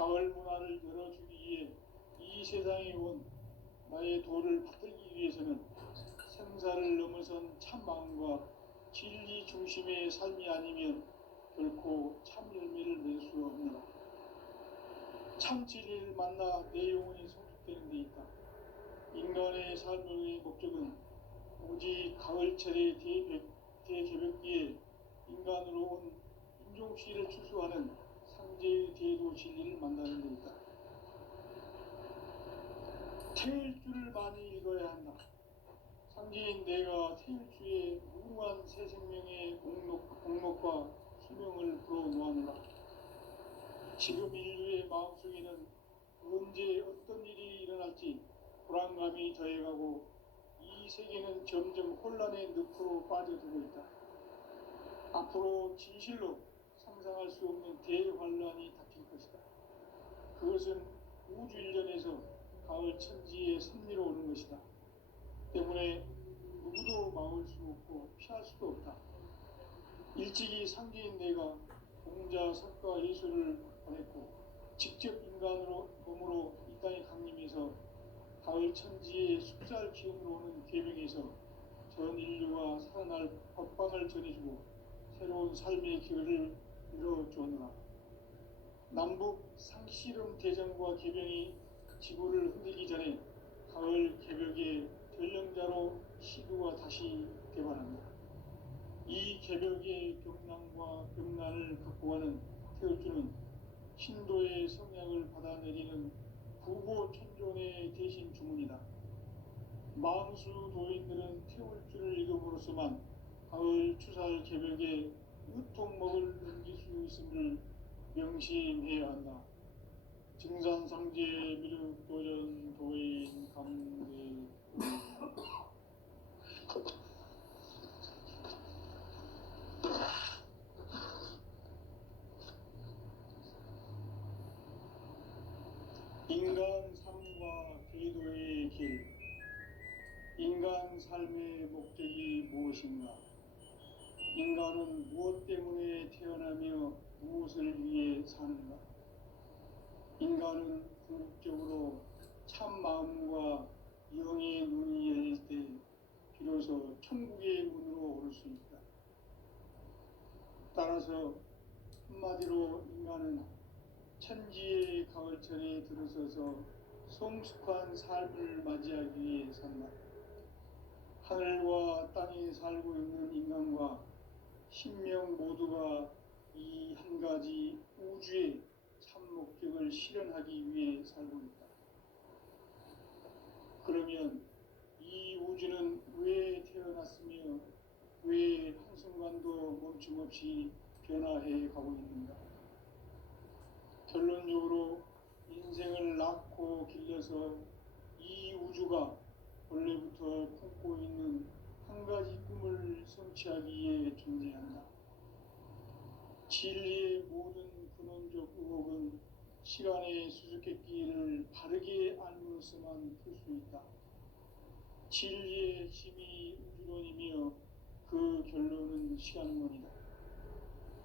가을 문화를 열어주기 위해 이 세상에 온 나의 도를 받들기 위해서는 생사를 넘어선 참 마음과 진리 중심의 삶이 아니면 결코 참 열매를 맺을 수 없노라. 참 진리를 만나 내 영혼이 성숙되는 데 있다. 인간의 삶의 목적은 오직 가을철의 대개벽기에 인간으로 온 인종시를 추수하는 상제의 대도 진리를 만나는 데 있다. 태일주를 많이 읽어야 한다. 상제인 내가 태일주의 무궁한 새 생명의 공목과 수명을 불어놓아노라. 지금 인류의 마음속에는 언제 어떤 일이 일어날지 불안감이 더해가고 이 세계는 점점 혼란의 늪으로 빠져들고 있다. 앞으로 진실로 상상할 수 없는 대환란이 닥칠 것이다. 그것은 우주 일련에서 가을 천지의 섭리로 오는 것이다. 때문에 누구도 막을 수 없고 피할 수도 없다. 일찍이 상제인 내가 공자, 석가, 예수를 보냈고 직접 인간으로 몸으로 이 땅에 강림해서 가을 천지의 숲살 기운으로 오는 계명에서 전 인류가 살아날 법방을 전해주고 새로운 삶의 기회를 이뤄주었노라. 남북 상씨름 대전과 계명이 지구를 흔들기 전에 가을 개벽의 전령자로 시구가 다시 개발합니다. 이 개벽의 경랑과 병난을 극복하는 태울주는 신도의 성향을 받아내리는 부보천존의 대신 주문이다. 망수 도인들은 태울주를 읽음으로써만 가을 추살 개벽에 으통먹을 넘길 수 있음을 명심해야 한다. 증산상제 미륵도전 도인 감대 인간 삶과 기도의 길. 인간 삶의 목적이 무엇인가? 인간은 무엇 때문에 태어나며 무엇을 위해 사는가? 인간은 궁극적으로 참 마음과 영의 눈이 열릴 때 비로소 천국의 문으로 오를 수 있다. 따라서 한마디로 인간은 천지의 가을철에 들어서서 성숙한 삶을 맞이하기 위해 산다. 하늘과 땅에 살고 있는 인간과 신명 모두가 이 한 가지 우주의 참 목적을 실현하기 위해 살고 있다. 그러면 이 우주는 왜 태어났으며 왜 한순간도 멈춤없이 변화해 가고 있는가? 결론적으로 인생을 낳고 길러서 이 우주가 원래부터 품고 있는 한 가지 꿈을 성취하기 위해 존재한다. 진리의 모든 근원적 의혹은 시간의 수수께끼를 바르게 알므로서만 풀 수 있다. 진리의 핵심이 우주론이며 그 결론은 시간론이다.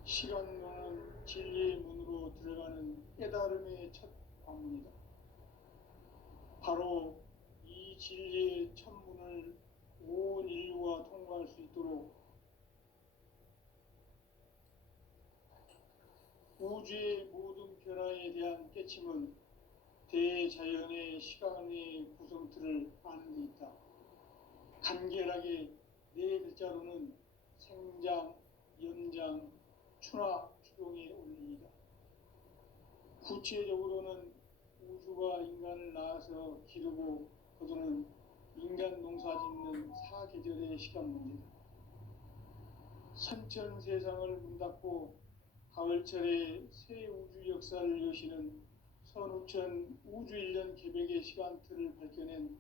시간론은 진리의 문으로 들어가는 깨달음의 첫 관문이다. 바로 이 진리의 천문을 온 인류가 통과할 수 있도록 우주의 모든 변화에 대한 깨침은 대자연의 시간의 구성틀을 아는 데 있다. 간결하게 네 글자로는 생장, 연장, 추나 추동의 원리이다. 구체적으로는 우주가 인간을 낳아서 기르고 거두는 인간 농사 짓는 사계절의 시간 문제다. 선천 세상을 문 닫고 가을철에 새 우주 역사를 여시는 선우천 우주 일년 개벽의 시간틀을 밝혀낸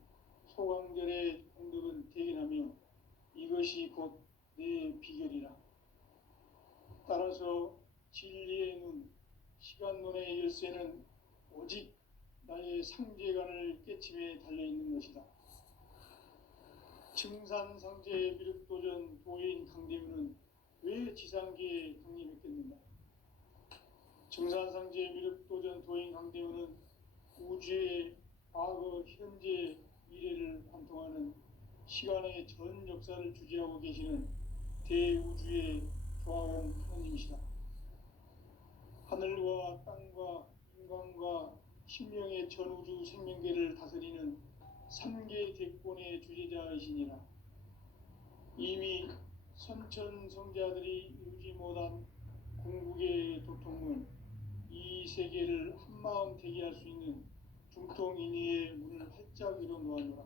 소강절의 공덕은 대견하며 이것이 곧 내 비결이라. 따라서 진리의 눈, 시간론의 열쇠는 오직 나의 상제관을 깨침에 달려있는 것이다. 증산상제 미륵도전 도인 강대우는 왜 지상계에 강림했겠는가? 증산상제 미륵도전 도인 강대우는 우주의 과거, 현재, 미래를 관통하는 시간의 전 역사를 주재하고 계시는 대우주의 조화공 하나님이시다. 하늘과 땅과 인간과 신명의 전우주 생명계를 다스리는 삼계 대권의 주재자이시니라. 이미 선천성자들이 이루지 못한 궁극의 도통은 이 세계를 한마음 되게 할 수 있는 중통인의의 문을 활짝 열어 놓았노라.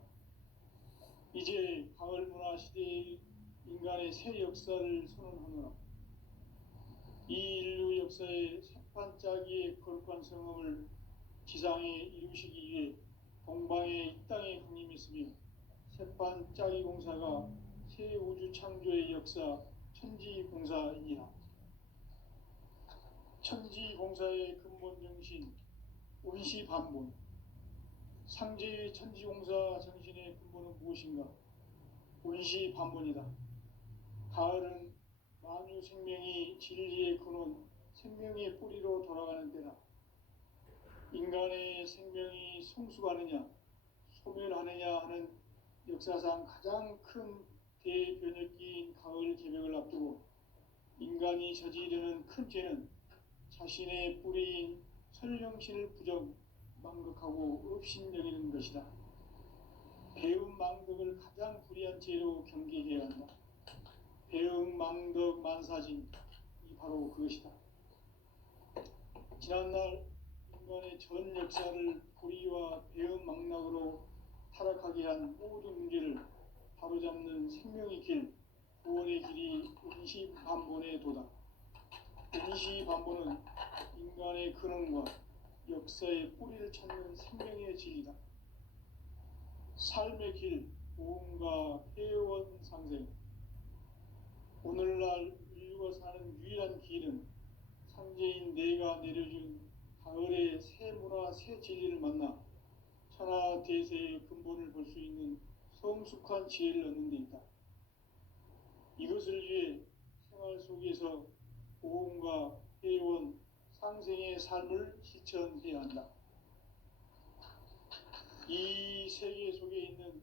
이제 가을 문화 시대의 인간의 새 역사를 선언하노라. 이 인류 역사의 새반짝이의 거룩한 성음을 지상에 이루시기 위해 동방의 이 땅에 강림했으며 새반짝이 공사가 새 우주 창조의 역사 천지공사이니라. 천지공사의 근본 정신 운시반본. 상제의 천지공사 정신의 근본은 무엇인가? 운시반본이다. 가을은 만유 생명이 진리의 근원, 생명의 뿌리로 돌아가는 때다. 인간의 생명이 성숙하느냐, 소멸하느냐 하는 역사상 가장 큰 대변혁기인 가을 개벽을 앞두고 인간이 저지르는 큰 죄는 자신의 뿌리인 설령신을 부정, 망극하고 업신여기는 것이다. 배움 망덕을 가장 불의한 죄로 경계해야 한다. 배움 망덕 만사진, 이 바로 그것이다. 지난날 인간의 전 역사를 불의와 배움 망락으로 타락하게 한 모든 문제를 바로잡는 생명의 길, 구원의 길이 운시반본의 도다. 운시반본은 인간의 근원과 역사의 뿌리를 찾는 생명의 진리다. 삶의 길, 보험과 회원 상생. 오늘날 인류가 사는 유일한 길은 상제인 내가 내려준 가을의 새 문화, 새 진리를 만나 천하 대세의 근본을 볼 수 있는 성숙한 지혜를 얻는 데 있다. 이것을 위해 생활 속에서 보험과 회원, 상생의 삶을 실천해야 한다. 이 세계 속에 있는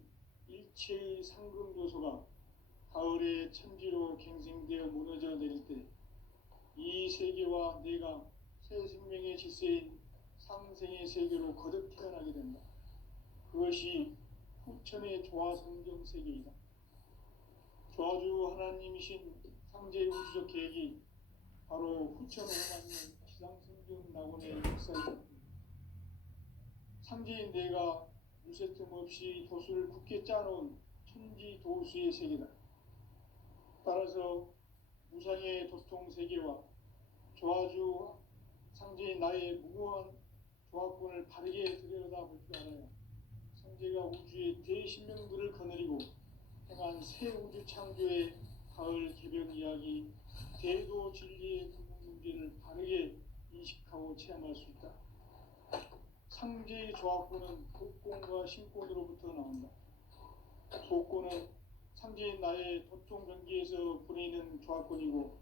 일체의 상금 요소가 가을의 천지로 갱생되어 무너져 내릴 때 이 세계와 내가 새 생명의 질서인 상생의 세계로 거듭 태어나게 된다. 그것이 후천의 조화성경 세계이다. 조화주 하나님이신 상제의 우주적 계획이 바로 후천 5만 년 지상성경 낙원의 역사이다. 상제인 내가 물새틈 없이 도수를 굳게 짜놓은 천지 도수의 세계다. 따라서 무상의 도통 세계와 조화주 상제인 나의 무궁한 조화권을 바르게 들여다볼 줄 알아야 상제가 우주의 대신명들을 거느리고 행한 새 우주 창조의 가을 개변 이야기, 대도 진리의 근본 문제를 바르게 인식하고 체험할 수 있다. 상제의 조화권은 복권과 신권으로부터 나온다. 복권은 상제인 나의 도통 경계에서 보내는 조화권이고,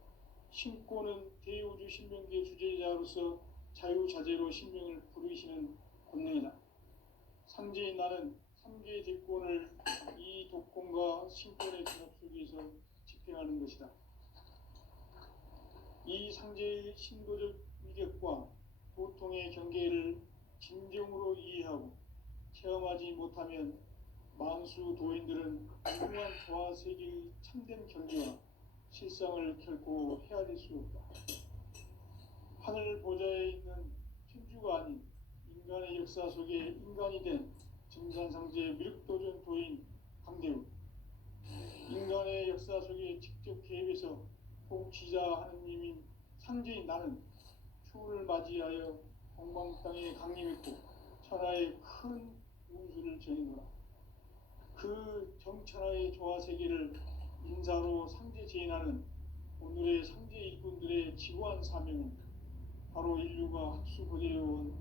신권은 대우주 신명계 주제자로서 자유자재로 신명을 부르시는 권능이다. 상제인 나는 삼계의 대권을 이 독권과 신권의 결합 속에서 집행하는 것이다. 이 상제의 신도적 위력과 보통의 경계를 진정으로 이해하고 체험하지 못하면 만수 도인들은 유명한 조화 세계의 참된 경계와 실상을 결코 헤아릴 수 없다. 하늘 보좌에 있는 천주가 아닌 인간의 역사 속에 인간이 된 증산상제 미륵도전 도인 강대우, 인간의 역사 속에 직접 개입해서 통치자 하느님인 상제인 나는 추운을 맞이하여 동방 땅에 강림했고 천하의 큰 운수를 전해노라. 그 정천하의 조화 세계를 인사로 상제 제인하는 오늘의 상제 일꾼들의 지구한 사명은 바로 인류가 학수고대해온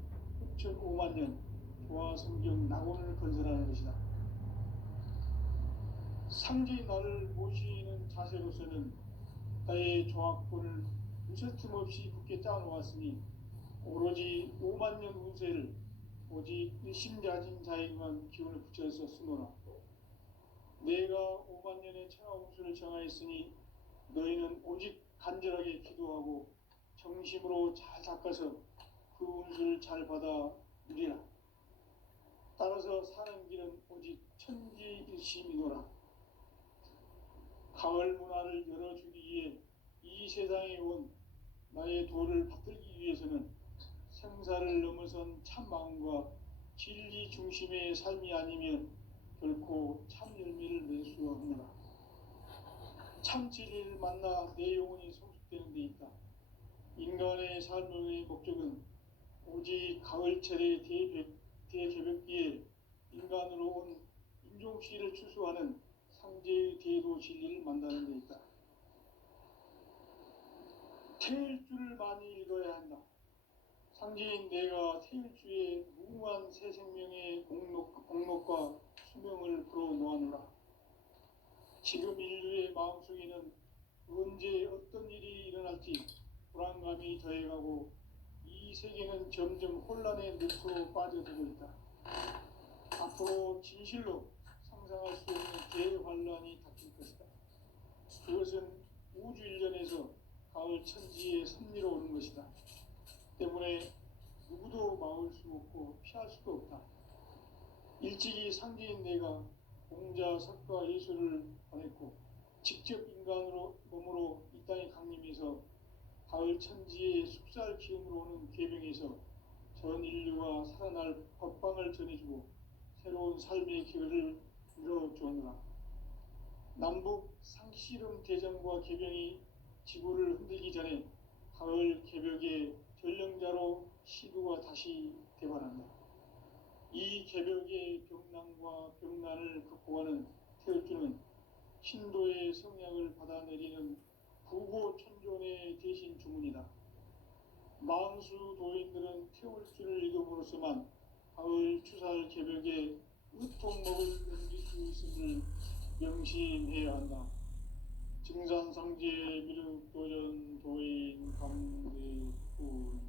6,5만 년 조화 성경 낙원을 건설하는 것이다. 상제의 나를 모시는 자세로서는 나의 조화권을 무쇠틈 없이 굳게 짜놓았으니 오로지 5만 년 운세를 오직 일심자진 자에게만 기운을 붙여서 쓰노라. 내가 5만 년의 천하 운수를 정하였으니 너희는 오직 간절하게 기도하고 정심으로 잘 닦아서 그 운수를 잘 받아 누리라. 따라서 사는 길은 오직 천지일심이노라. 가을 문화를 열어주기 위해 이 세상에 온 나의 도를 받들기 위해서는 생사를 넘어선 참 마음과 진리 중심의 삶이 아니면 결코 참 열매를 맺을 수 없노라. 참 진리를 만나 내 영혼이 성숙되는 데 있다. 인간의 삶의 목적은 오직 가을철의 대개벽기에 인간으로 온 인종씨를 추수하는 상제의 대도 진리를 만나는 데 있다. 태일주를 많이 읽어야 한다. 상제인 내가 태일주에 무궁한 새 생명의 공록과 수명을 불어놓아노라. 지금 인류의 마음속에는 언제 어떤 일이 일어날지 불안감이 더해가고 이 세계는 점점 혼란의 늪으로 빠져들고 있다. 앞으로 진실로 상상할 수 없는 대환란이 닥칠 것이다. 그것은 우주 일련에서 가을 천지에 섭리로 오는 것이다. 때문에 누구도 막을 수 없고 피할 수도 없다. 일찍이 상제인 내가 공자, 석가, 예수를 보냈고 직접 인간으로 몸으로 이 땅에 강림해서 가을 천지의 숙살 기운으로 오는 계명에서 전 인류가 살아날 법방을 전해주고 새로운 삶의 기회를 이뤄주었노라. 남북 상씨름 대전과 계병이 지구를 흔들기 전에 가을 개벽의 전령자로 시도가 다시 대반한다. 이 개벽의 병난과 병난을 극복하는 태울주는 신도의 성약을 받아내리는 부고천존의 대신 주문이다. 만수 도인들은 태울주를 읽음으로써만 가을 추살 개벽에 의통목을 넘길 수 있음을 명심해야 한다. 증산상제 미륵 도전 도인 강대군.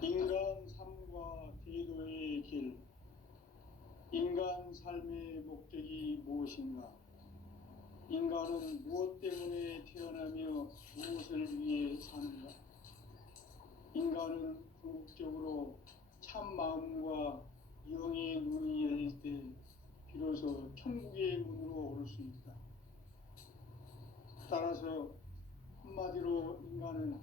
인간 삶과 대도의 길. 인간 삶의 목적이 무엇인가? 인간은 무엇 때문에 태어나며 무엇을 위해 사는가? 인간은 궁극적으로 참 마음과 영의 눈이 열릴 때 비로소 천국의 문으로 오를 수 있다. 따라서 한마디로 인간은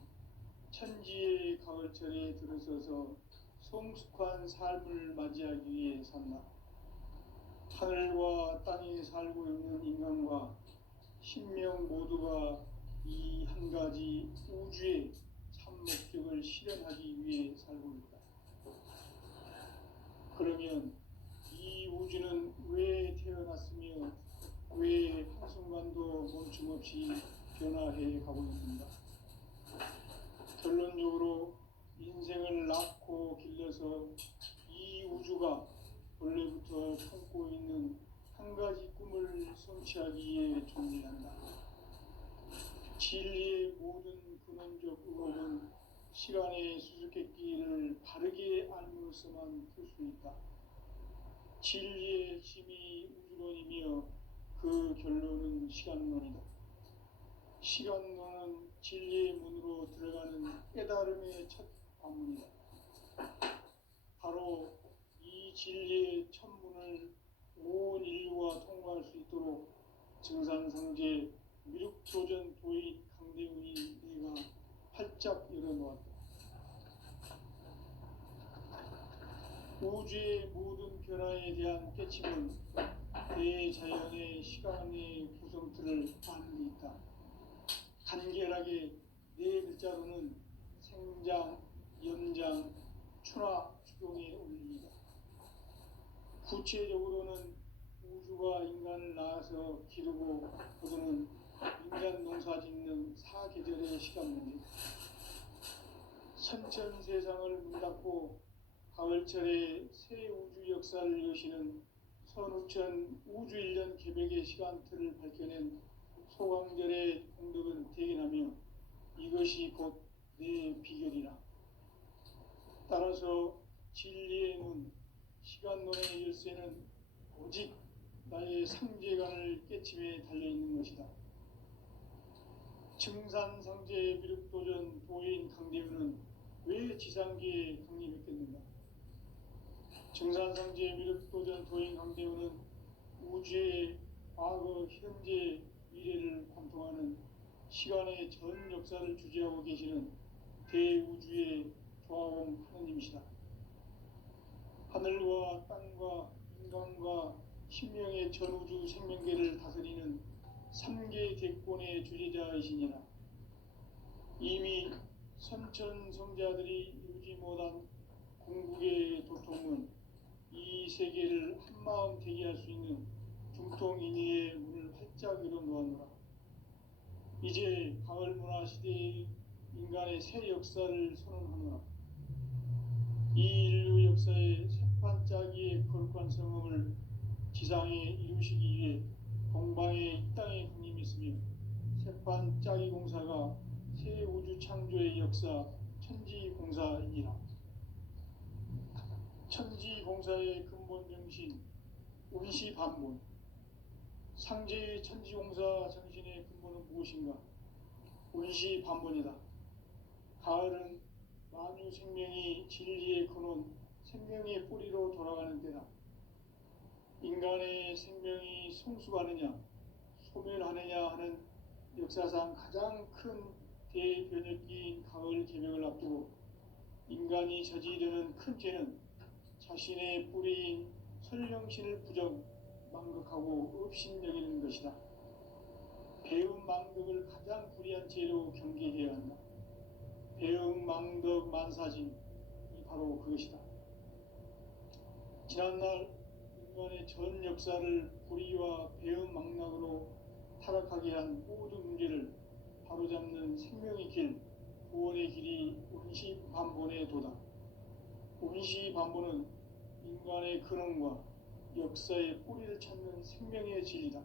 천지의 가을철에 들어서서 성숙한 삶을 맞이하기 위해 산다. 하늘과 땅에 살고 있는 인간과 신명 모두가 이 한 가지 우주의 참 목적을 실현하기 위해 살고 있다. 그러면 이 우주는 왜 태어났으며 왜 한순간도 멈춤없이 변화해 가고 있는가? 결론적으로 인생을 낳고 길러서 이 우주가 원래부터 품고 있는 한 가지 꿈을 성취하기 위해 존재한다. 진리의 모든 근원적 의혹은 시간의 수수께끼를 바르게 알므로서만 풀 수 있다. 진리의 핵심이 우주론이며 그 결론은 시간론이다. 시간론은 진리의 문으로 들어가는 깨달음의 첫 관문이다. 바로 이 진리의 첫 문을 온 인류가 통과할 수 있도록 증산상제 미륵도전 도인 강대훈이 내가 활짝 열어놓았다. 우주의 모든 변화에 대한 깨침은 대자연의 시간의 구성틀을 아는 데 있다. 간결하게 네 글자로는 생장, 연장, 추나 추동의 원리이다. 구체적으로는 우주가 인간을 낳아서 기르고 거두는 인간 농사 짓는 사계절의 시간문이다. 선천 세상을 문 닫고 가을철에 새 우주 역사를 여시는 선우천 우주일년 개벽의 시간틀을 밝혀낸 소강절의 공덕은 대견하며 이것이 곧 내 비결이라. 따라서 진리의 문, 시간론의 열쇠는 오직 나의 상제관을 깨침에 달려있는 것이다. 증산상제 미륵도전 도인 강대우는 왜 지상계에 강림했겠는가? 증산상제 미륵도전 도인 강대우는 우주의 과거, 현재, 미래를 관통하는 시간의 전 역사를 주재하고 계시는 대우주의 조화공 하느님이시다. 하늘과 땅과 인간과 신명의 전우주 생명계를 다스리는 3계 대권의 주재자이시니라. 이미 선천성자들이 이루지 못한 궁극의 도통은 이 세계를 한마음 대기할 수 있는 중통인의의 문을 활짝 열어놓았노라. 이제 가을문화 시대의 인간의 새 역사를 선언하노라. 이 인류 역사의 새판짜기의 거룩한 성음을 지상에 이루시기 위해 동방의 이 땅에 강림했으며 새판짜기 공사가 새 우주 창조의 역사 천지공사이니라. 천지공사의 근본 정신 운시반본, 상제의 천지공사 정신의 근본은 무엇인가? 운시반본이다. 가을은 만유 생명이 진리의 근원, 생명의 뿌리로 돌아가는 때다. 인간의 생명이 성숙하느냐, 소멸하느냐 하는 역사상 가장 큰 대변혁기인 가을 개벽을 앞두고 인간이 저지르는 큰 죄는 자신의 뿌리인 설령신을 부정, 망극하고 업신여기는 것이다. 배음 망덕을 가장 불의한 죄로 경계해야 한다. 배음 망덕 만사진이 바로 그것이다. 지난날 인간의 전 역사를 불의와 배음 망락으로 타락하게 한 모든 문제를 바로잡는 생명의 길, 구원의 길이 운시반본의 도다. 운시반본은 인간의 근원과 역사의 뿌리를 찾는 생명의 진리다.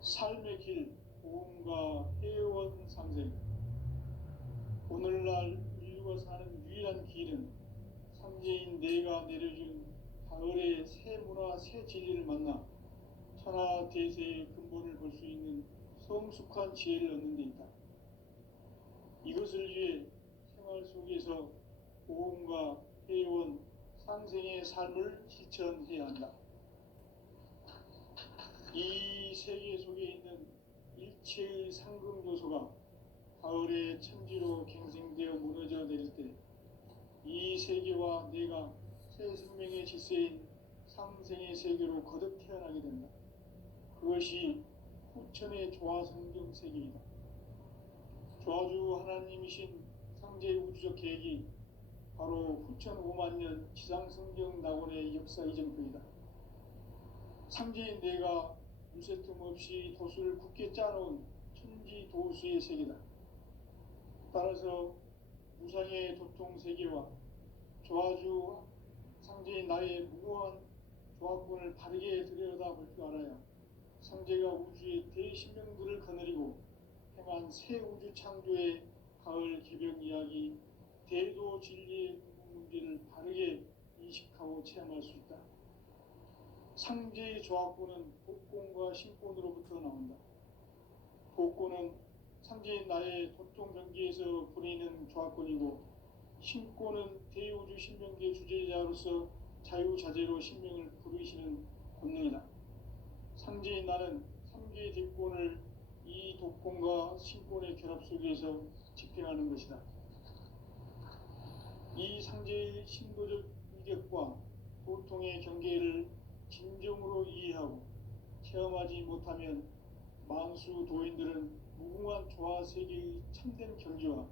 삶의 길, 보험과 해원 상생. 오늘날 인류가 사는 유일한 길은 상제인 내가 내려준 가을의 새 문화, 새 진리를 만나 천하 대세의 근본을 볼 수 있는 성숙한 지혜를 얻는 데 있다. 이것을 위해 생활 속에서 보험과 해원, 상생의 삶을 실천해야 한다. 이 세계 속에 있는 일체의 상금 요소가 가을의 천지로 갱생되어 무너져 내릴 때 이 세계와 내가 새 생명의 질서인 상생의 세계로 거듭 태어나게 된다. 그것이 후천의 조화성경 세계이다. 조화주 하나님이신 상제의 우주적 계획이 바로 후천 5만년 지상성경 낙원의 역사 이전표이다. 상제인 내가 물새틈 없이 도수를 굳게 짜놓은 천지 도수의 세계다. 따라서 무상의 도통 세계와 조화주 상제인 나의 무고한 조화권을 바르게 들여다볼 줄 알아야 상제가 우주의 대신명들을 거느리고 행한 새 우주 창조의 가을 개벽 이야기, 대도 진리의 문제를 바르게 인식하고 체험할 수 있다. 상제의 조화권은 복권과 신권으로부터 나온다. 복권은 상제인 나의 도통 경계에서 부리는 조화권이고, 신권은 대우주 신명계 주제자로서 자유자재로 신명을 부르시는 권능이다. 상제인 나는 3개의 대권을 이 독권과 신권의 결합 속에서 집행하는 것이다. 이 상제의 신도적 위격과 도통의 경계를 진정으로 이해하고 체험하지 못하면 만수 도인들은 무궁한 조화 세계의 참된 경지와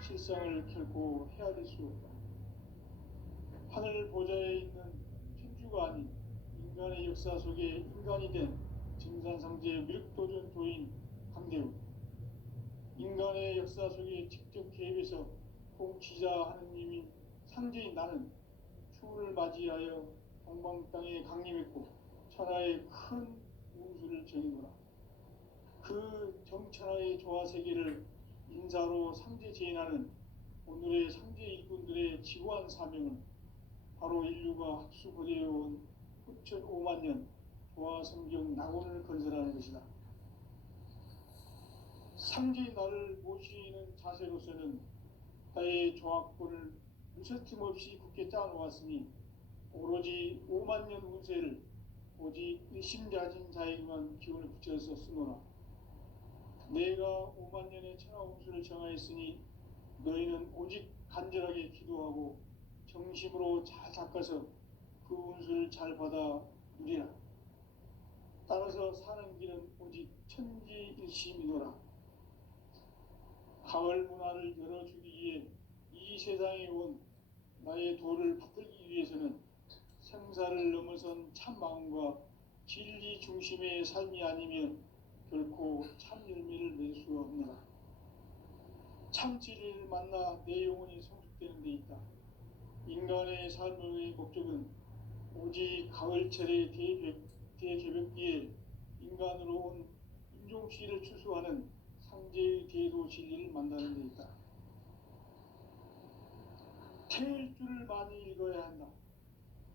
실상을 결코 헤아릴 수 없다. 하늘 보좌에 있는 천주가 아닌 인간의 역사 속에 인간이 된 증산상제 미륵도전 도인 강대우, 인간의 역사 속에 직접 개입해서 통치자 하느님인 상제인 나는 추후를 맞이하여 동방 땅에 강림했고 천하의 큰 운수를 정해노라. 그 정천하의 조화 세계를 인사로 상제 제인하는 오늘의 상제 일꾼들의 지구한 사명은 바로 인류가 학수고대해온 9,5만 년 조화 성경 낙원을 건설하는 것이다. 상제의 나를 모시는 자세로서는 나의 조합권을 무서팀 없이 굳게 짜놓았으니 오로지 5만 년 운세를 오직 일심자진 자에게만 기운을 붙여서 쓰노라. 내가 5만 년의 천하 운수를 정하였으니 너희는 오직 간절하게 기도하고 정심으로 잘 닦아서 그 운수를 잘 받아 누리라. 따라서 사는 길은 오직 천지일심이노라. 가을 문화를 열어주기 위해 이 세상에 온 나의 도를 받들기 위해서는 생사를 넘어선 참 마음과 진리 중심의 삶이 아니면 결코 참 열매를 맺을 수 없노라. 참 진리를 만나 내 영혼이 성숙되는 데 있다. 인간의 삶의 목적은 오직 가을철의 대개벽기에 인간으로 온 인종씨를 추수하는 상제의 대도 진리를 만나는 데 있다. 태일주를 많이 읽어야 한다.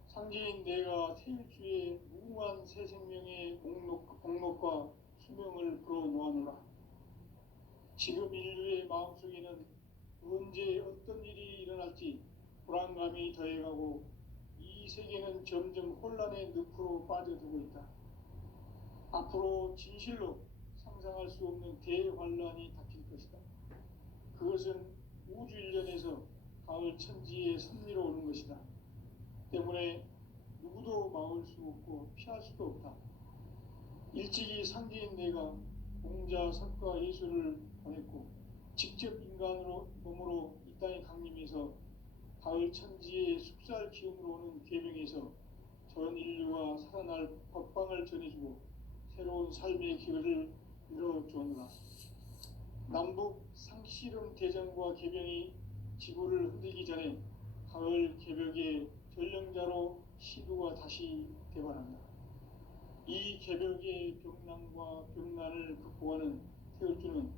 상제인 내가 태일주의 무궁한 새 생명의 목록과 수명을 불어놓아노라. 지금 인류의 마음속에는 언제 어떤 일이 일어날지 불안감이 더해가고 이 세계는 점점 혼란의 늪으로 빠져들고 있다. 앞으로 진실로 상상할 수 없는 대환란이 닥칠 것이다. 그것은 우주 일련에서 가을 천지의 섭리로 오는 것이다. 때문에 누구도 막을 수 없고 피할 수도 없다. 일찍이 상제인 내가 공자, 석가, 예수를 보냈고 직접 인간으로 몸으로 이 땅에 강림해서 가을 천지의 숙살 기운으로 오는 계명에서 전 인류가 살아날 법방을 전해주고 새로운 삶의 기회를 열어주었노라. 남북 상씨름 대전과 개병이 지구를 흔들기 전에 가을 개벽의 전령자로 시두가 다시 대발한다. 이 개벽의 병난과 병난을 극복하는 태울주는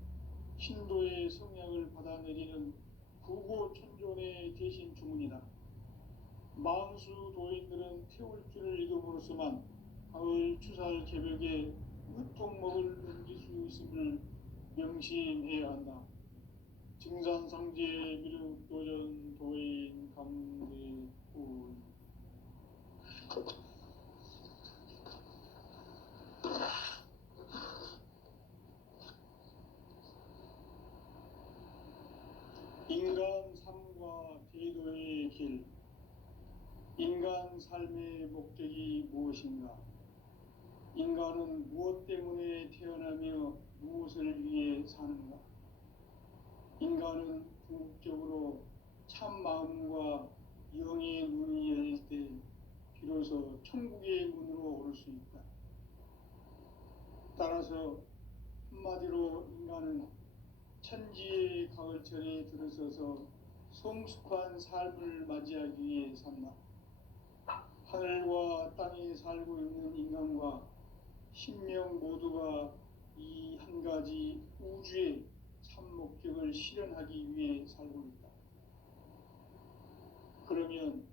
신도의 성약을 받아내리는 구고천존의 대신 주문이다. 만수 도인들은 태울주를 읽음으로써만 가을 추살 개벽에 으통먹을 넘길 수 있음을 명심해야 한다. 증산상제 미륵도전 도인 감대군. 인간 삶과 대도의 길. 인간 삶의 목적이 무엇인가? 인간은 무엇 때문에 태어나며 무엇을 위해 사는가? 인간은 궁극적으로 참 마음과 영의 눈이 열릴 때 비로소 천국의 문으로 오를 수 있다. 따라서 한마디로 인간은 천지의 가을철에 들어서서 성숙한 삶을 맞이하기 위해 산다. 하늘과 땅에 살고 있는 인간과 신명 모두가 이 한 가지 우주의 참 목적을 실현하기 위해 살고 있다. 그러면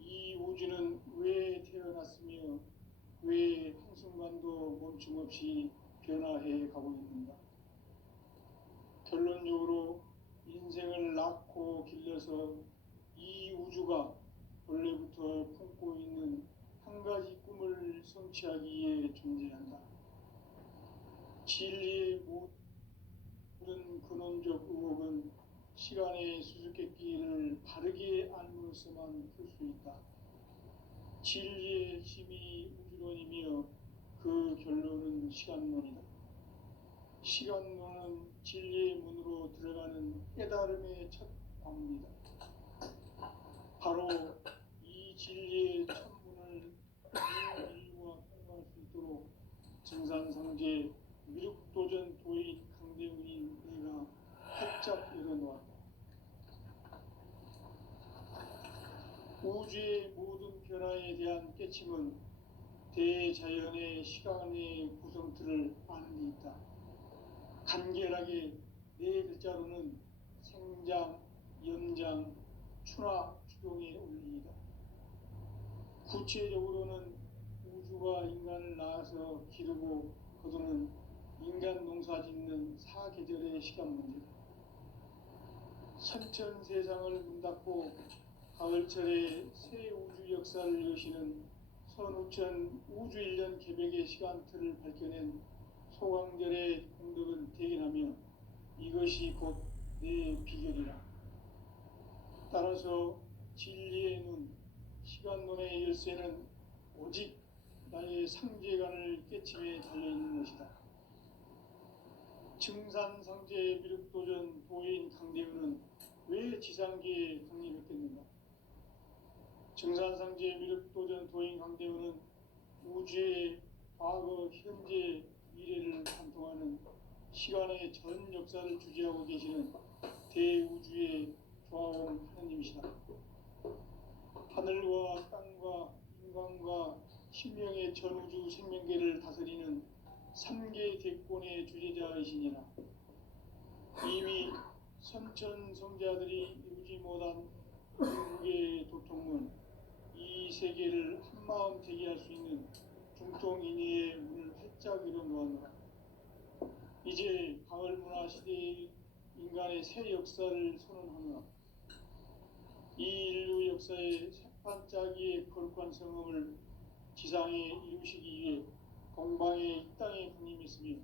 이 우주는 왜 태어났으며 왜 한순간도 멈춤없이 변화해 가고 있는가? 결론적으로 인생을 낳고 길러서 이 우주가 원래부터 품고 있는 한 가지 꿈을 성취하기 위해 존재한다. 진리의 모든 근원적 의혹은 시간의 수수께끼를 바르게 알므로서만 풀 수 있다. 진리의 핵심이 우주론이며 그 결론은 시간론이다. 시간론은 진리의 문으로 들어가는 깨달음의 첫 방문이다. 바로 이 진리의 첫 문을 인류가 통과할 수 있도록 증산상제 미륵도전 도인 강대훈이 내가 활짝 열어놓았다. 우주의 모든 변화 변화에 대한 깨침은 대자연의 시간의 구성틀을 아는 데 있다. 간결하게 네 글자로는 생장, 연장, 추나 추동의 원리이다. 구체적으로는 우주가 인간을 낳아서 기르고 거두는 인간 농사 짓는 사계절의 시간 문제다. 선천 세상을 문 닫고 가을철에 새 우주 역사를 여시는 선우천 우주 1년 개백의 시간틀을 밝혀낸 소강절의 공덕은 대견하며 이것이 곧 내 비결이라. 따라서 진리의 눈, 시간론의 열쇠는 오직 나의 상제간을 깨침에 달려있는 것이다. 증산상제 미륵도전 도인 강대우는 왜 지상계에 강림했겠는가? 증산상제 미륵도전 도인 강대우는 우주의 과거, 현재, 미래를 관통하는 시간의 전 역사를 주재하고 계시는 대우주의 조화원 하느님이시다. 하늘과 땅과 인간과 신명의 전우주 생명계를 다스리는 3개 대권의 주재자이시니라. 이미 선천성자들이 이루지 못한 중국의 도통은 이 세계를 한마음 되게 할 수 있는 중통인의의 문을 활짝 열어놓았노라. 이제 가을 문화 시대의 인간의 새 역사를 선언하노라. 이 인류 역사의 새반짝이의 거룩한 성음을 지상에 이루시기 위해 동방의 이 땅에 강림했으며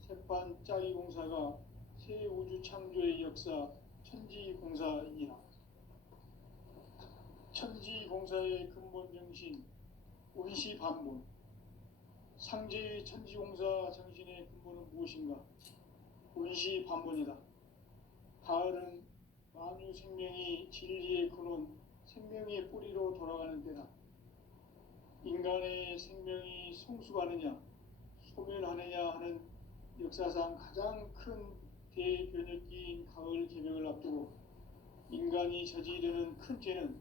새반짝이 공사가 새 우주 창조의 역사 천지공사이니라. 천지공사의 근본 정신 원시반본. 상제의 천지공사 정신의 근본은 무엇인가? 원시반본이다. 가을은 만유 생명이 진리의 근원, 생명의 뿌리로 돌아가는 때다. 인간의 생명이 성숙하느냐, 소멸하느냐 하는 역사상 가장 큰 대변혁기인 가을 개벽을 앞두고 인간이 저지르는 큰 죄는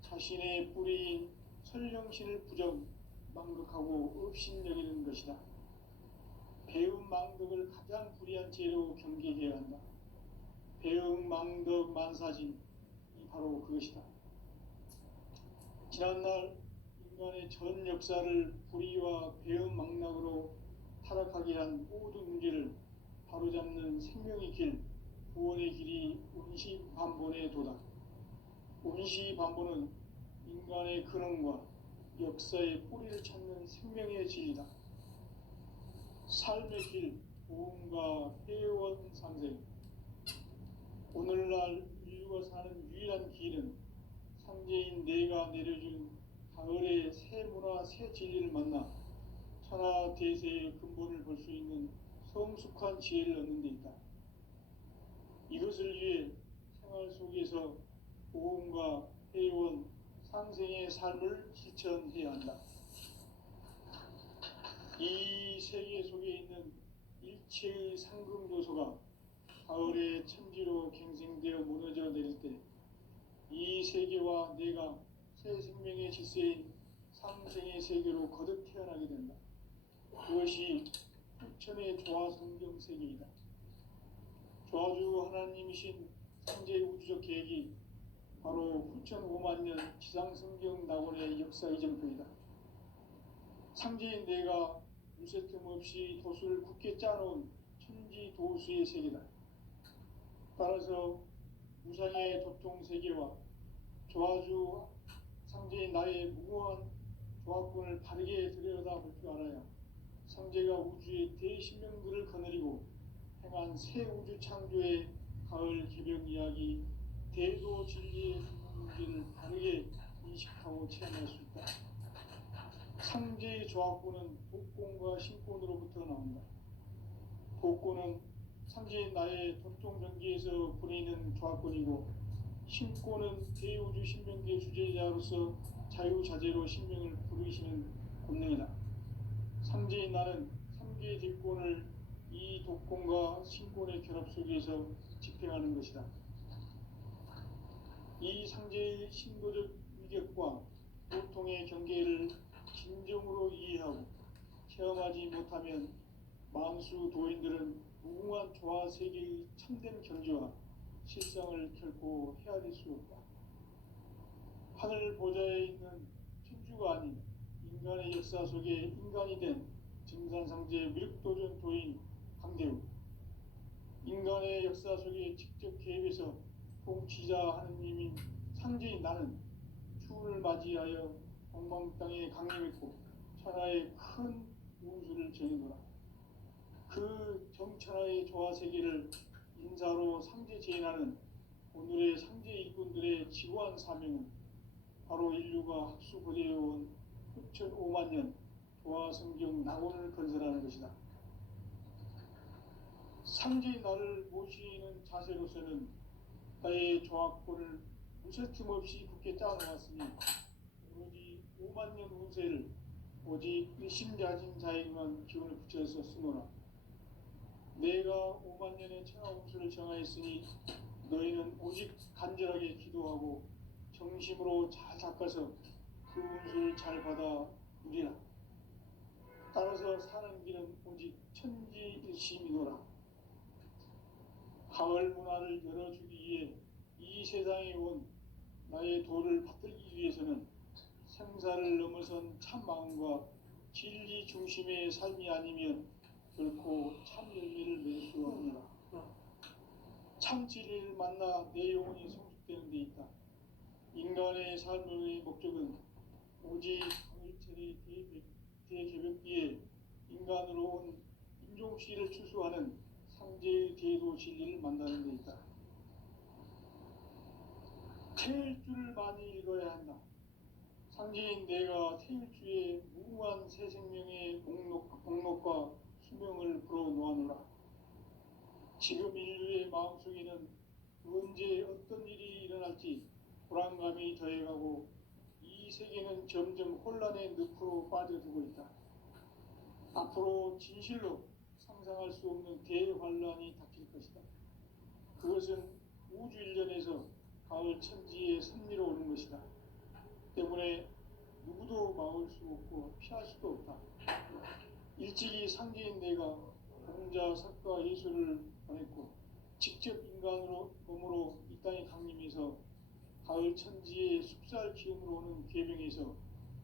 자신의 뿌리인 설령신을 부정, 망극하고 업신여기는 것이다. 배움 망덕을 가장 불의한 죄로 경계해야 한다. 배움 망덕 만사진이 바로 그것이다. 지난날 인간의 전 역사를 불의와 배움 망락으로 타락하게 한 모든 문제를 바로잡는 생명의 길, 구원의 길이 원시반본의 도다. 원시반본은 인간의 근원과 역사의 뿌리를 찾는 생명의 진리다. 삶의 길, 보험과 회원 상생. 오늘날 인류가 사는 유일한 길은 상제인 내가 내려준 가을의 새 문화, 새 진리를 만나 천하 대세의 근본을 볼 수 있는 성숙한 지혜를 얻는 데 있다. 이것을 위해 생활 속에서 보험과 회원, 상생의 삶을 실천해야 한다. 이 세계 속에 있는 일체의 상금요소가 가을의 천지로 갱생되어 무너져 내릴 때 이 세계와 내가 새 생명의 질서인 상생의 세계로 거듭 태어나게 된다. 그것이 후천의 조화성경 세계이다. 조화주 하나님이신 상제의 우주적 계획이 바로 후천 5만 년 지상성경 낙원의 역사 이정표이다. 상제인 내가 무쇠틈 없이 도수를 굳게 짜놓은 천지 도수의 세계다. 따라서 무상의 도통 세계와 조화주 상제인 나의 무궁한 조화권을 바르게 들여다볼 줄 알아야 상제가 우주의 대신명들을 거느리고 행한 새 우주 창조의 가을 개벽 이야기 대도 진리의 문제를 바르게 인식하고 체험할 수 있다. 상제의 조화권은 복권과 신권으로부터 나온다. 복권은 상제인 나의 도통전기에서 보내는 조화권이고, 신권은 대우주 신명계 주제자로서 자유자재로 신명을 부르시는 권능이다. 상제인 나는 3개의 뒷권을 이 독권과 신권의 결합 속에서 집행하는 것이다. 이 상제의 신도적 위격과 고통의 경계를 진정으로 이해하고 체험하지 못하면 만수 도인들은 무궁한 조화 세계의 참된 경지와 실상을 결코 헤아릴 수 없다. 하늘 보좌에 있는 천주가 아닌 인간의 역사 속에 인간이 된 증산상제 미륵도전 도인 강대우, 인간의 역사 속에 직접 개입해서 통치자 하느님인 상제인 나는 추운을 맞이하여 동방 땅에 강림했고 천하의 큰 우수를 전해노라. 그 정천하의 조화 세계를 인사로 상제 제인하는 오늘의 상제 일꾼들의 지고한 사명은 바로 인류가 학수고대해온 6,500만 년 조화 성경 낙원을 건설하는 것이다. 상제의 나를 모시는 자세로서는 나의 조화권을 무설틈 없이 굳게 짜놓았으니 오로지 5만 년 운세를 오직 일심자진 자에게만 기운을 붙여서 쓰노라. 내가 5만 년의 천하 운수를 정하였으니 너희는 오직 간절하게 기도하고 정심으로 잘 닦아서 그 운수를 잘 받아 누리라. 따라서 사는 길은 오직 천지일심이노라. 가을 문화를 열어주기 위해 이 세상에 온 나의 도를 받들기 위해서는 생사를 넘어선 참 마음과 진리 중심의 삶이 아니면 결코 참 열매를 맺을 수 없느라. 참 진리를 만나 내 영혼이 성숙되는 데 있다. 인간의 삶의 목적은 오직 가을철의 대개벽기에 인간으로 온 인종시를 추수하는 상제의 대도 진리를 만나는 데 있다. 태일주를 많이 읽어야 한다. 상제인 내가 태일주의 무궁한 새 생명의 목록과 수명을 불어놓아노라. 지금 인류의 마음속에는 언제 어떤 일이 일어날지 불안감이 더해가고 이 세계는 점점 혼란의 늪으로 빠져들고 있다. 앞으로 진실로 상상할 수 없는 대환란이 닥칠 것이다. 그것은 우주 일련에서 가을 천지에 선미로 오는 것이다. 때문에 누구도 막을 수 없고 피할 수도 없다. 일찍이 상제인 내가 공자, 석가, 예수를 보냈고 직접 인간으로 몸으로 이 땅에 강림해서 가을 천지의 숲살 기운으로 오는 계명에서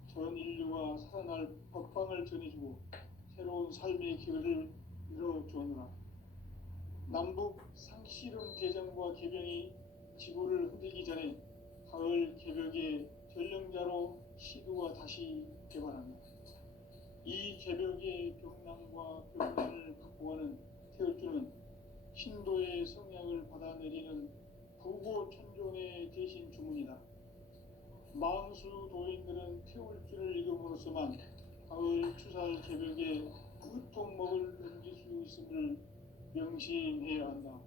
전 인류가 살아날 법방을 전해주고 새로운 삶의 기회를 열어주었노라. 남북 상씨름 대전과 계병이 지구를 흔들기 전에 가을 개벽의 전령자로 시도가 다시 개발합니다. 이 개벽의 병남과 병난을 극복하는 태울주는 신도의 성향을 받아내리는 부고천존의 대신 주문이다. 만수 도인들은 태울주를 읽음으로써만 가을 추살 개벽의 끝통목을 넘길 수 있음을 명심해야 한다.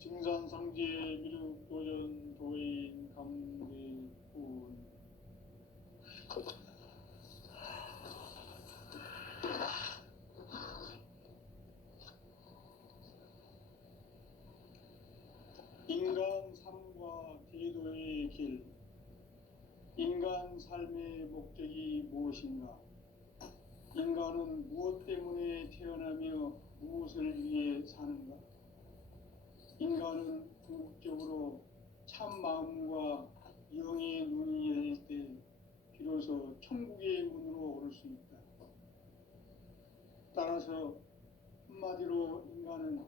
증산상제 미륵도전 도인 감대군. 인간 삶과 대도의 길. 인간 삶의 목적이 무엇인가? 인간은 무엇 때문에 태어나며 무엇을 위해 사는가? 인간은 궁극적으로 참 마음과 영의 눈이 열릴 때 비로소 천국의 문으로 오를 수 있다. 따라서 한마디로 인간은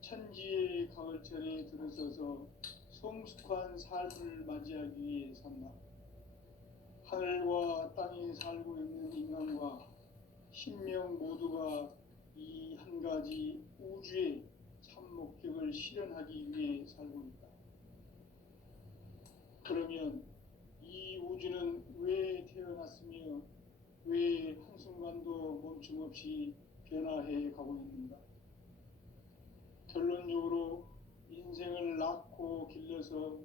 천지의 가을철에 들어서서 성숙한 삶을 맞이하기 위해 산다. 하늘과 땅에 살고 있는 인간과 신명 모두가 이 한 가지 우주의 참 목적을 실현하기 위해 살고 있다. 그러면 이 우주는 왜 태어났으며 왜 한순간도 멈춤없이 변화해 가고 있는가? 결론적으로 인생을 낳고 길러서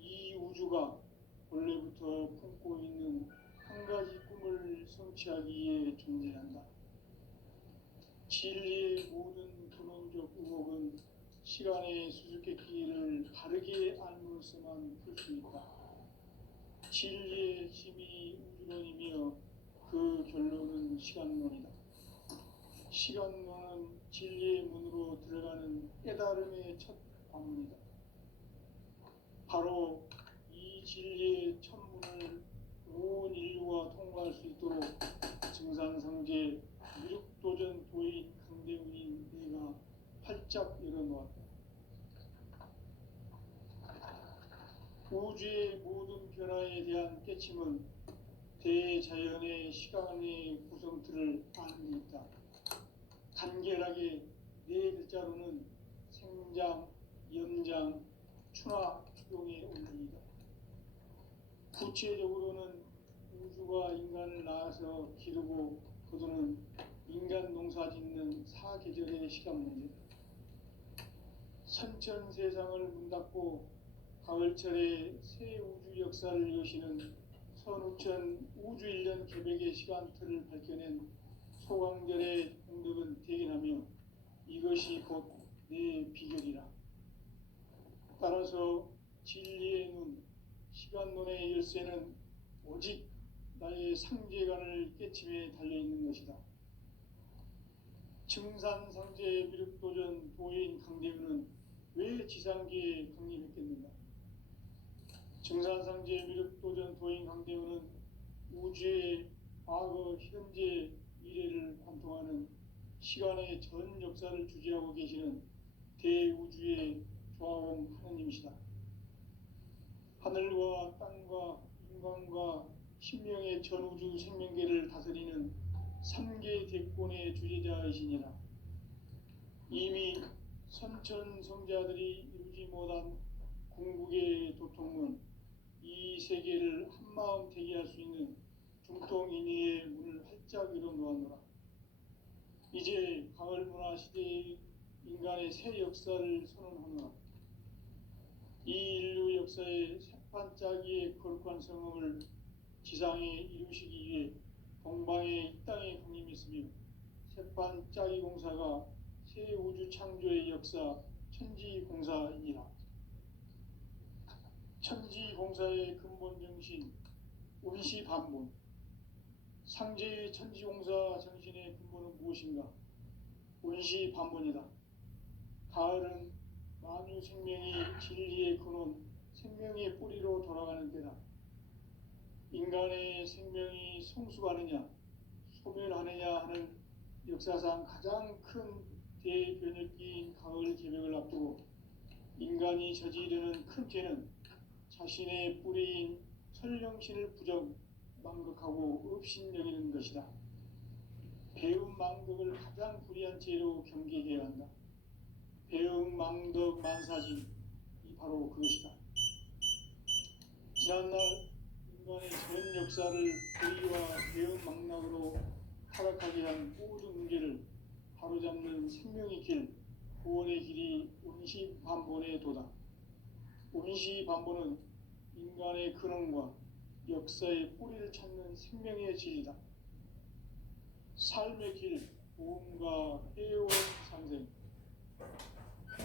이 우주가 원래부터 품고 있는 한 가지 꿈을 성취하기 위해 존재한다. 진리의 모든 근원적 의혹은 시간의 수수께끼를 바르게 알므로써만 풀 수 있다. 진리의 힘이 우주론이며 그 결론은 시간론이다. 시간론은 진리의 문으로 들어가는 깨달음의 첫 관문이다. 바로 이 진리의 천문을 온 인류가 통과할 수 있도록 증산성제 미륵도전 도인 강대훈인 내가 활짝 열어놓았다. 우주의 모든 변화에 대한 깨침은 대자연의 시간의 구성틀을 아는 데 있다. 간결하게 네 글자로는 생장, 연장, 추나 추동의 원리이다. 구체적으로는 우주가 인간을 낳아서 기르고 거두는 인간 농사 짓는 사계절의 시간 문제다. 선천 세상을 문닫고 가을철에 새 우주 역사를 여시는 선우천 우주 1년 개백의 시간틀을 밝혀낸 소강절의 공덕은 대견하며 이것이 곧 내 비결이라. 따라서 진리의 눈, 시간론의 열쇠는 오직 나의 상제관을 깨침에 달려있는 것이다. 증산상제 미륵도전 도인 강대훈은 왜 지상계에 강림했겠는가? 증산상제 미륵도전 도인 강대훈은 우주의 과거, 현재, 미래를 관통하는 시간의 전 역사를 주재하고 계시는 대우주의 조화원 하느님이시다. 하늘과 땅과 인간과 신명의 전우주 생명계를 다스리는 3계 대권의 주재자이시니라. 이미 선천성자들이 이루지 못한 궁극의 도통은 이 세계를 한마음 되게 할 수 있는 중통인의의 문을 활짝 열어놓았노라. 이제 가을문화 시대의 인간의 새 역사를 선언하노라. 이 인류 역사의 새판짜기의 거룩한 성음을 지상에 이루시기 위해 동방의 이 땅에 강림했으며 새판짜기 공사가 새 우주 창조의 역사 천지공사이니라. 천지공사의 근본 정신 운시반본. 상제의 천지공사 정신의 근본은 무엇인가? 운시반본이다. 가을은 만유 생명이 진리의 근원, 생명의 뿌리로 돌아가는 때다. 인간의 생명이 성숙하느냐, 소멸하느냐 하는 역사상 가장 큰 대변혁기인 가을 개벽을 앞두고 인간이 저지르는 큰 죄는 자신의 뿌리인 설령신을 부정, 망극하고 업신여기는 것이다. 배움 망덕을 가장 불의한 죄로 경계해야 한다. 배움 망덕 만사지, 이 바로 그것이다. 지난날 인간의 전 역사를 불의와 배움 망락으로 타락하게 한 모든 문제를 바로잡는 생명의 길, 구원의 길이 운시반본의 도다. 운시반본은 인간의 근원과 역사의 뿌리를 찾는 생명의 진리다. 삶의 길, 보험과 회원 상생.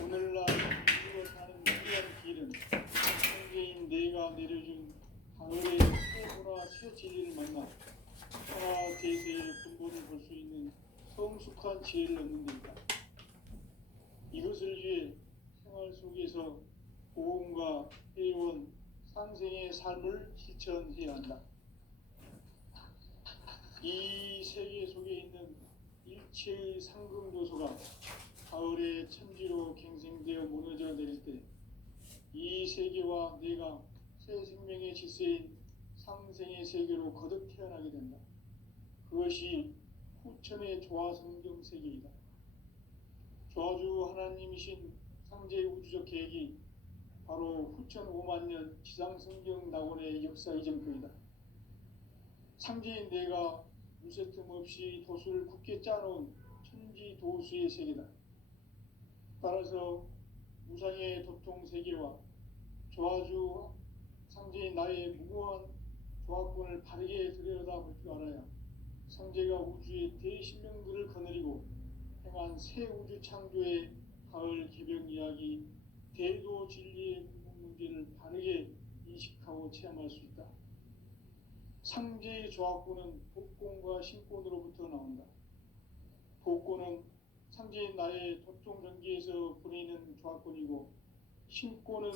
오늘날 우리가 사는 위대한 길은 형제인 내가 내려준 가을의 새 문화 새 진리를 만나 천하 대세의 근본을 볼 수 있는 성숙한 지혜를 얻는 데이다. 이것을 위해 생활 속에서 보험과 회원, 상생의 삶을 실천해야 한다. 이 세계 속에 있는 일체의 상금요소가 가을의 천지로 갱생되어 무너져 내릴 때 이 세계와 내가 새 생명의 질서인 상생의 세계로 거듭 태어나게 된다. 그것이 후천의 조화성경 세계이다. 조화주 하나님이신 상제의 우주적 계획이 바로 후천 5만년 지상성경 낙원의 역사 이전표이다. 상제인 내가 무쇠 틈 없이 도수를 굳게 짜놓은 천지도수의 세계다. 따라서 무상의 도통 세계와 조화주 상제인 나의 무고한 조화권을 바르게 들여다볼 줄 알아야 상제가 우주의 대신명들을 거느리고 행한 새 우주 창조의 가을 개벽 이야기, 대도 진리의 문제를 바르게 인식하고 체험할 수 있다. 상제의 조합구는 복권과 신권으로부터 나온다. 복권은 상제인 나의 독종 전기에서 보내는 조합권이고 신권은